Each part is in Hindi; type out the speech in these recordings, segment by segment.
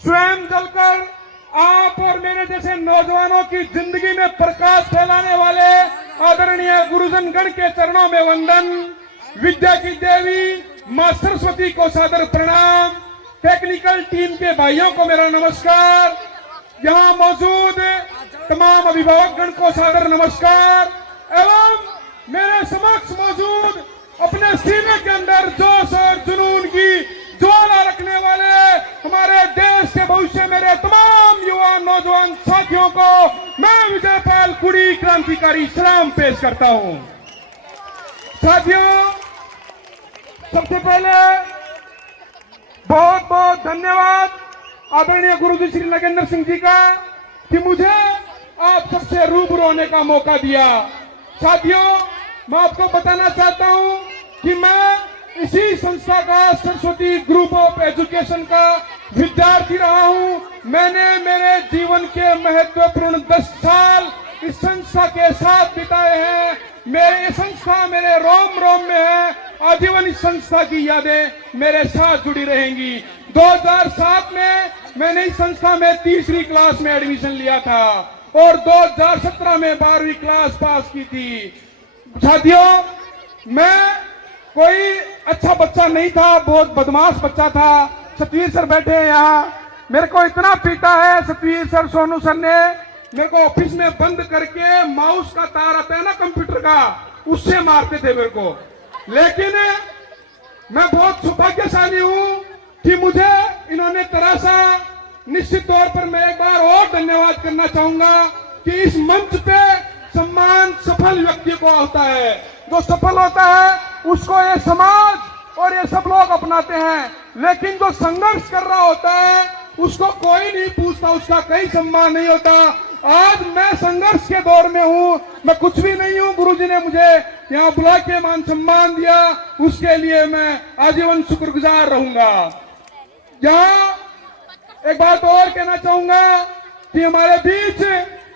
स्वयं जलकर आप और मेरे जैसे नौजवानों की जिंदगी में प्रकाश फैलाने वाले आदरणीय गुरुजन गण के चरणों में वंदन। विद्या की देवी मां सरस्वती को सादर प्रणाम। टेक्निकल टीम के भाइयों को मेरा नमस्कार। यहाँ मौजूद तमाम अभिभावक गण को सादर नमस्कार एवं मेरे समक्ष मौजूद अपने सीने के अंदर जोश और जुनून की ज्वाला रखने वाले हमारे देश के भविष्य मेरे तमाम युवा नौजवान साथियों को मैं विजयपाल कुड़ी क्रांतिकारी सलाम पेश करता हूं। साथियों, सबसे पहले बहुत बहुत धन्यवाद आदरणीय गुरुजी श्री नगेंद्र सिंह जी का कि मुझे आप सबसे रूबरू होने का मौका दिया। साथियों, मैं आपको बताना चाहता हूं कि मैं इसी संस्था का सरस्वती ग्रुप ऑफ एजुकेशन का विद्यार्थी रहा हूं। मैंने मेरे जीवन के महत्वपूर्ण 10 साल इस संस्था के साथ बिताए हैं। मेरे संस्था मेरे रोम रोम में है। आजीवन इस संस्था की यादें मेरे साथ जुड़ी रहेंगी। 2007 में मैंने इस संस्था में तीसरी क्लास में एडमिशन लिया था और 2017 में 12वीं क्लास पास की थी। साथियों, मैं कोई अच्छा बच्चा नहीं था, बहुत बदमाश बच्चा था। सतवीर सर बैठे हैं यहाँ, मेरे को इतना पीटा है सतवीर सर, सोनू सर ने मेरे को ऑफिस में बंद करके माउस का तार आता है ना कंप्यूटर का, उससे मारते थे मेरे को। लेकिन मैं बहुत सौभाग्यशाली हूं कि मुझे इन्होंने तराशा। निश्चित तौर पर मैं एक बार और धन्यवाद करना चाहूंगा कि इस मंच पे सम्मान सफल व्यक्ति को होता है। जो सफल होता है उसको ये समाज और ये सब लोग अपनाते हैं, लेकिन जो संघर्ष कर रहा होता है उसको कोई नहीं पूछता, उसका कहीं सम्मान नहीं होता। आज मैं संघर्ष के दौर में हूं, मैं कुछ भी नहीं हूं। गुरुजी ने मुझे यहाँ बुला के मान सम्मान दिया, उसके लिए मैं आजीवन शुक्रगुजार रहूंगा। यहाँ एक बात और कहना चाहूंगा कि हमारे बीच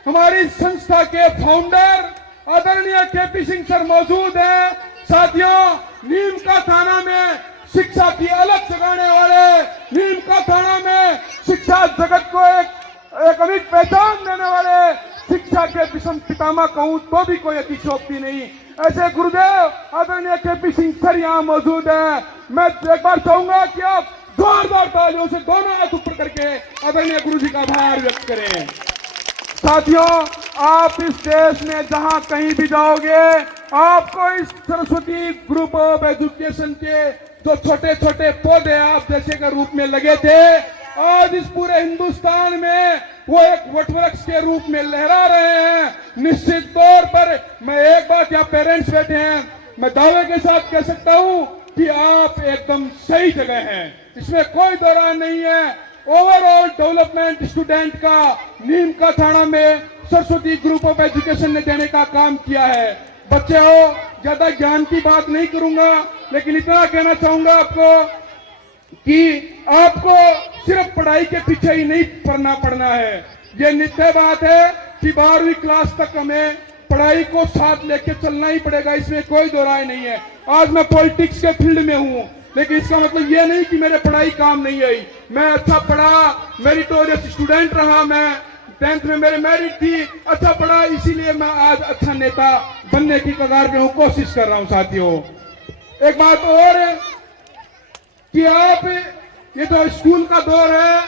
हमारी संस्था के फाउंडर आदरणीय केपी सिंह सर मौजूद हैं। साथियों, नीम का थाना में शिक्षा की अलग जगाने वाले, नीम का थाना में शिक्षा जगत को एक अमिट पहचान देने वाले, शिक्षा के विषम पितामह कहूं तो भी कोई अतिशयोक्ति नहीं, ऐसे गुरुदेव आदरणीय केपी सिंह सर यहाँ मौजूद है। मैं एक बार चाहूंगा कि आप जोरदार तालियों से दोनों हाथ ऊपर करके आदरणीय गुरु जी का आभार व्यक्त करें। साथियों, आप इस देश में जहां कहीं भी जाओगे आपको इस सरस्वती ग्रुप ऑफ एजुकेशन के जो छोटे छोटे पौधे आप जैसे के रूप में लगे थे, आज इस पूरे हिंदुस्तान में वो एक वटवृक्ष के रूप में लहरा रहे हैं। निश्चित तौर पर मैं एक बात, यहाँ पेरेंट्स बैठे हैं, मैं दावे के साथ कह सकता हूँ कि आप एकदम सही जगह हैं, इसमें कोई दो राय नहीं है। ओवरऑल डेवलपमेंट स्टूडेंट का नीम का थाना में सरस्वती ग्रुप ऑफ एजुकेशन ने देने का काम किया है। बच्चे हो, ज्यादा ज्ञान की बात नहीं करूंगा, लेकिन इतना कहना चाहूंगा आपको कि आपको सिर्फ पढ़ाई के पीछे ही नहीं पड़ना है। ये नित्य बात है कि 12वीं क्लास तक हमें पढ़ाई को साथ लेके चलना ही पड़ेगा, इसमें कोई दो राय नहीं है। आज मैं पॉलिटिक्स के फील्ड में हूँ, लेकिन इसका मतलब ये नहीं कि मेरे पढ़ाई काम नहीं आई। मैं अच्छा पढ़ा, मेरिटोरियस स्टूडेंट रहा, मैं 10th में मेरे मेरिट थी, अच्छा पढ़ा, इसीलिए मैं आज अच्छा नेता बनने की कगार पे हूँ, कोशिश कर रहा हूँ। साथियों, एक बात और है कि आप ये जो स्कूल का दौर है,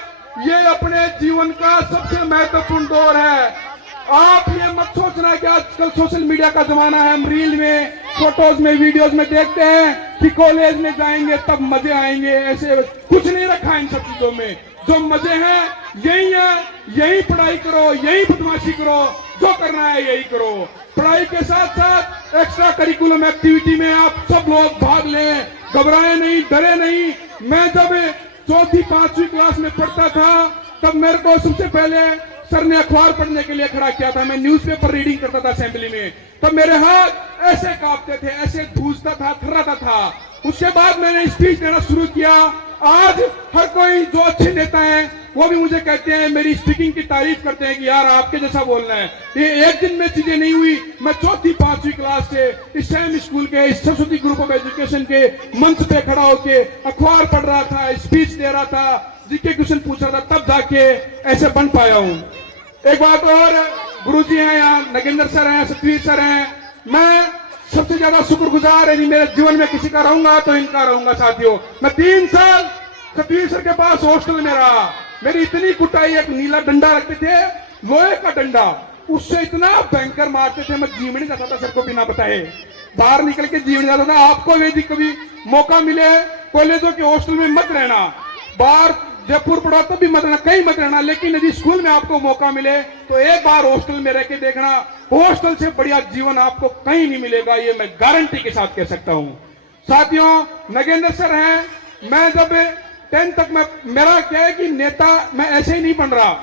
ये अपने जीवन का सबसे महत्वपूर्ण दौर है। आप ये मत सोचना कि आजकल सोशल मीडिया का जमाना है, हम रील में, फोटोज में, वीडियोज में देखते हैं कि कॉलेज में जाएंगे तब मजे आएंगे। ऐसे कुछ नहीं रखा इन सब चीजों में। जो मजे हैं यही है, यही पढ़ाई करो, यही बदमाशी करो, जो करना है यही करो। पढ़ाई के साथ साथ एक्स्ट्रा करिकुलम एक्टिविटी में आप सब लोग भाग लें, घबराए नहीं, डरे नहीं। मैं जब 4th 5वीं क्लास में पढ़ता था तब मेरे को सबसे पहले सर ने अखबार पढ़ने के लिए खड़ा किया था। मैं न्यूज़पेपर रीडिंग करता था असेंबली में, तब मेरे हाथ ऐसे कांपते थे, ऐसे धूसता था, थर्राता था। उसके बाद मैंने स्पीच देना शुरू किया। आज हर कोई जो अच्छे नेता हैं वो भी मुझे कहते हैं, मेरी स्पीकिंग की तारीफ करते हैं कि यार आपके जैसा बोलना है। ये एक दिन में चीजें नहीं हुई। मैं चौथी पांचवी क्लास से इस टाइम स्कूल के इस सरस्वती ग्रुप ऑफ एजुकेशन के मंच पे खड़ा होके अखबार पढ़ रहा था, स्पीच दे रहा था, जीके क्वेश्चन पूछ रहा था, तब जाके ऐसे बन पाया हूँ। एक बात और, गुरुजी हैं यहाँ, नगेंद्र सर हैं, सतवीर सर हैं, मैं सबसे ज्यादा शुक्रगुजार है। मेरे जीवन में किसी का रहूंगा तो इनका रहूंगा साथियों। मैं 3 साल सतवीर सर के पास हॉस्टल में रहा। मेरी इतनी कुटाई, एक नीला डंडा रखते थे, लोहे का डंडा, उससे इतना भयंकर मारते थे, मैं जीवनी जाता था सर को बिना बताए, बाहर निकल के जीवनी जाता था। आपको यदि कभी मौका मिले कॉलेजों के हॉस्टल में मत रहना, बाहर जयपुर पढ़ा तो भी मत रहना, कहीं मत रहना, लेकिन यदि स्कूल में आपको मौका मिले तो एक बार हॉस्टल में रह के देखना। हॉस्टल से बढ़िया जीवन आपको कहीं नहीं मिलेगा, ये मैं गारंटी के साथ कह सकता हूं। साथियों, नगेंद्र सर हैं, मैं जब 10th तक मेरा क्या है कि नेता मैं ऐसे ही नहीं बन रहा।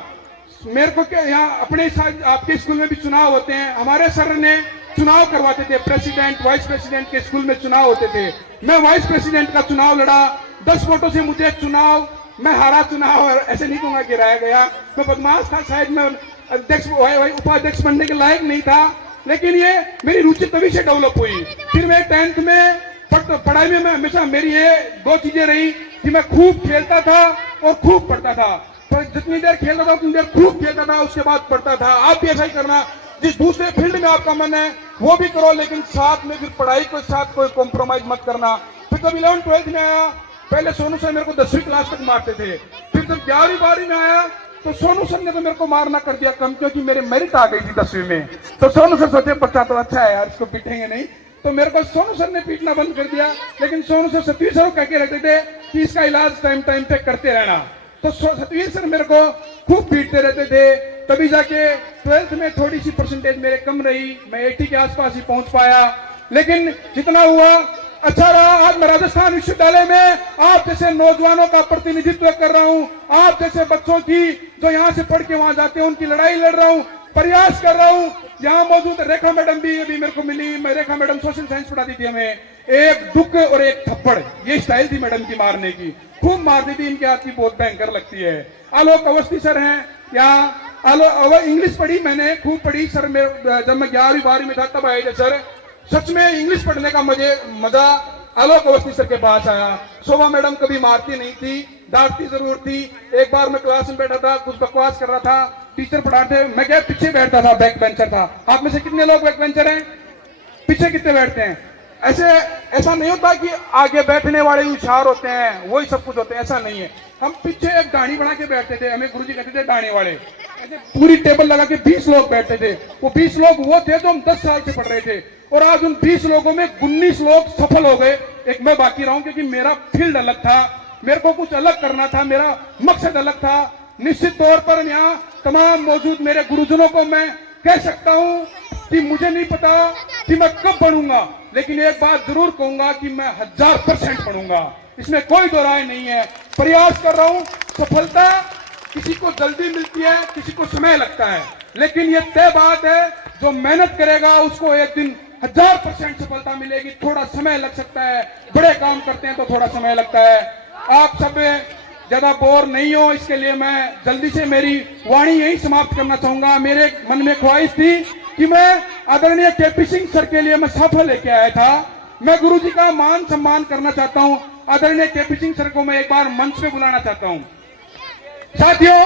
मेरे को क्या, यहाँ अपने आपके स्कूल में भी चुनाव होते हैं, हमारे सर ने चुनाव करवाते थे, प्रेसिडेंट वाइस प्रेसिडेंट के स्कूल में चुनाव होते थे। मैं वाइस प्रेसिडेंट का चुनाव लड़ा, 10 वोटों से मुझे चुनाव, मैं हारा चुनाव, ऐसे नहीं कहूंगा कि रह गया, मैं बदमाश था, शायद मैं अध्यक्ष उपाध्यक्ष बनने के लायक नहीं था, लेकिन ये मेरी रुचि तभी से डेवलप हुई। फिर मैं 10th में पढ़ाई में मैं हमेशा मेरी ये 2 चीजें रही कि मैं खूब खेलता था और खूब पढ़ता था। तो जितनी देर खेलता था उतनी देर खूब खेलता था, उसके बाद पढ़ता था। आप भी ऐसा ही करना, जिस दूसरे फील्ड में आपका मन है वो भी करो, लेकिन साथ में फिर पढ़ाई के साथ कोई कॉम्प्रोमाइज मत करना। फिर जब 11th 12th में आया, पहले सोनू सर मेरे को 10वीं क्लास तक मारते थे। फिर जब 11वीं 12वीं में आया तो सोनू सर ने तो मेरे को मारना कर दिया कम, क्योंकि मेरी मेरिट आ गई थी 10वीं में। तो सोनू सर सोचे बच्चा तो अच्छा है यार, इसको पीटेंगे नहीं, तो मेरे को सोनू सर ने पीटना बंद कर दिया। लेकिन सोनू सर सतवीर सर को कह के रखते थे कि इसका इलाज टाइम टाइम पे करते रहना। तो सतवीर सर मेरे को खूब पीटते रहते थे, तभी जाके 12th में थोड़ी सी परसेंटेज मेरे कम रही, मैं 80 के आसपास ही पहुंच पाया। लेकिन जितना हुआ अच्छा रहा। आज मैं राजस्थान विश्वविद्यालय में आप जैसे नौजवानों का प्रतिनिधित्व कर रहा हूं, आप जैसे बच्चों की जो यहाँ से पढ़ के वहां जाते हैं उनकी लड़ाई लड़ रहा हूं, प्रयास कर रहा हूं। यहाँ मौजूद रेखा मैडम भी अभी मेरे को मिली, मैं रेखा मैडम सोशल साइंस पढ़ाती थी हमें। एक दुख और एक थप्पड़, ये स्टाइल थी मैडम की मारने की, खूब मारती थी, इनके हाथ की बहुत भयंकर लगती है। आलोक अवस्थी सर हैं यहाँ, इंग्लिश पढ़ी मैंने, खूब पढ़ी सर। जब मैं 11वीं 12वीं में था तब आए थे सर। सच में इंग्लिश पढ़ने का मजा आलोक अवस्थी सर के पास आया। शोभा मैडम कभी मारती नहीं थी, डांटती जरूर थी। एक बार मैं क्लास में बैठा था, कुछ बकवास कर रहा था, टीचर पढ़ाते, मैं क्या पीछे बैठता था, बैक बेंचर था। आप में से कितने लोग बैक बेंचर हैं? पीछे कितने बैठते हैं? ऐसा नहीं होता कि आगे बैठने वाले होशियार होते हैं वही सब कुछ होते हैं, ऐसा नहीं है। हम पीछे एक डाणी बना के बैठते थे, हमें गुरुजी कहते थे डाणी वाले। ऐसे पूरी टेबल लगा के 20 लोग बैठते थे। वो 20 लोग वो थे जो हम 10 साल से पढ़ रहे थे, और आज उन 20 लोगों में 19 लोग सफल हो गए, एक मैं बाकी रहा हूं, क्योंकि मेरा फील्ड अलग था, मेरे को कुछ अलग करना था, मेरा मकसद अलग था। निश्चित तौर पर यहाँ तमाम मौजूद मेरे गुरुजनों को मैं कह सकता हूँ कि मुझे नहीं पता कि मैं कब पढ़ूंगा, लेकिन एक बात जरूर कहूंगा कि मैं 1000% पढ़ूंगा, इसमें कोई दो राय नहीं है। प्रयास कर रहा हूं। सफलता किसी को जल्दी मिलती है, किसी को समय लगता है, लेकिन ये तय बात है जो मेहनत करेगा उसको एक दिन 1000% सफलता मिलेगी। थोड़ा समय लग सकता है, बड़े काम करते हैं तो थोड़ा समय लगता है। आप सब ज्यादा बोर नहीं हो, इसके लिए मैं जल्दी से मेरी वाणी यही समाप्त करना चाहूंगा। मेरे मन में ख्वाहिश थी कि मैं आदरणीय केपी सिंह सर के लिए मैं सफल लेके आया था। मैं गुरुजी का मान सम्मान करना चाहता हूं। आदरणीय केपी सिंह सर को मैं एक बार मंच पे बुलाना चाहता हूं। साथियों,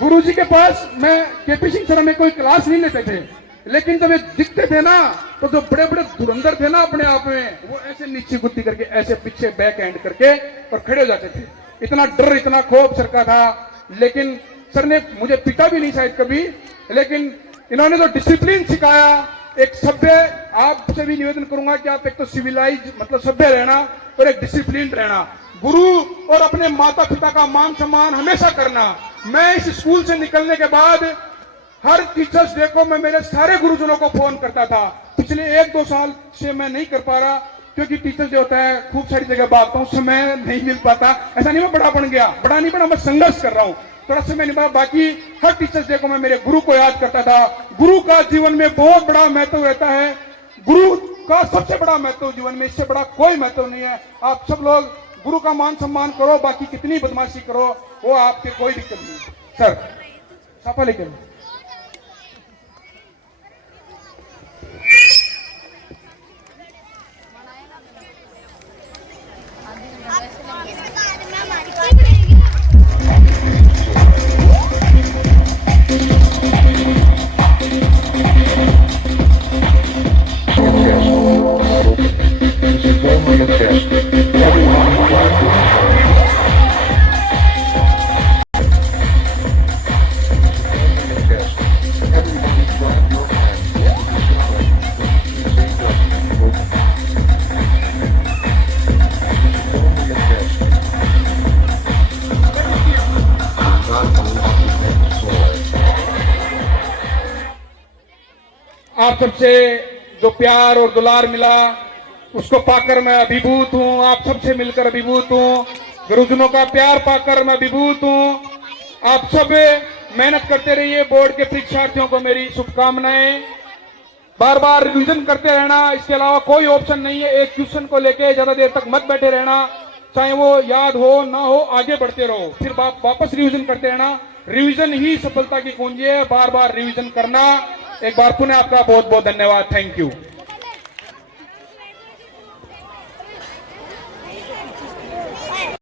गुरुजी के पास मैं केपी सिंह सर में कोई क्लास नहीं लेते थे, लेकिन जब ये दिखते थे ना तो जो बड़े बड़े धुरंधर थे ना अपने आप में, वो ऐसे नीचे गुत्ती करके ऐसे पीछे बैक हैंड करके और खड़े हो जाते थे। इतना डर, इतना खौफ सर का था। लेकिन सर ने मुझे पिटा भी नहीं शायद कभी, लेकिन इन्होंने जो डिसिप्लिन सिखाया, एक सभ्य, आपसे भी निवेदन करूंगा कि आप एक तो सिविलाइज मतलब सभ्य रहना और एक डिसिप्लिन रहना, गुरु और अपने माता पिता का मान सम्मान हमेशा करना। मैं इस स्कूल से निकलने के बाद हर टीचर्स डे को मैं मेरे सारे गुरुजनों को फोन करता था। पिछले 1-2 साल से मैं नहीं कर पा रहा, क्योंकि टीचर्स डे होता है, खूब सारी जगह भागता हूँ, समय नहीं मिल पाता। ऐसा नहीं मैं बड़ा बन गया, बड़ा नहीं बना, मैं संघर्ष कर रहा हूँ, थोड़ा समय निभा। बाकी हर टीचर्स डे को मैं मेरे गुरु को याद करता था। गुरु का जीवन में बहुत बड़ा महत्व रहता है, गुरु का सबसे बड़ा महत्व जीवन में, इससे बड़ा कोई महत्व नहीं है। आप सब लोग गुरु का मान सम्मान करो, बाकी कितनी बदमाशी करो वो आपके कोई दिक्कत नहीं। सर छापा लेके लो। This is only a test. Everyone who drives your test. Everybody drive your hands. Only a test. Not आप सबसे जो प्यार और दुलार मिला उसको पाकर मैं अभिभूत हूँ। आप सबसे मिलकर अभिभूत हूँ। गुरुजनों का प्यार पाकर मैं अभिभूत हूँ। आप सब मेहनत करते रहिए। बोर्ड के परीक्षार्थियों को मेरी शुभकामनाएं। बार बार रिवीजन करते रहना, इसके अलावा कोई ऑप्शन नहीं है। एक क्वेश्चन को लेके ज्यादा देर तक मत बैठे रहना, चाहे वो याद हो ना हो, आगे बढ़ते रहो, फिर वापस रिवीजन करते रहना। रिवीजन ही सफलता की कुंजी है। बार बार रिवीजन करना। एक बार पुनः आपका बहुत बहुत धन्यवाद। Thank you.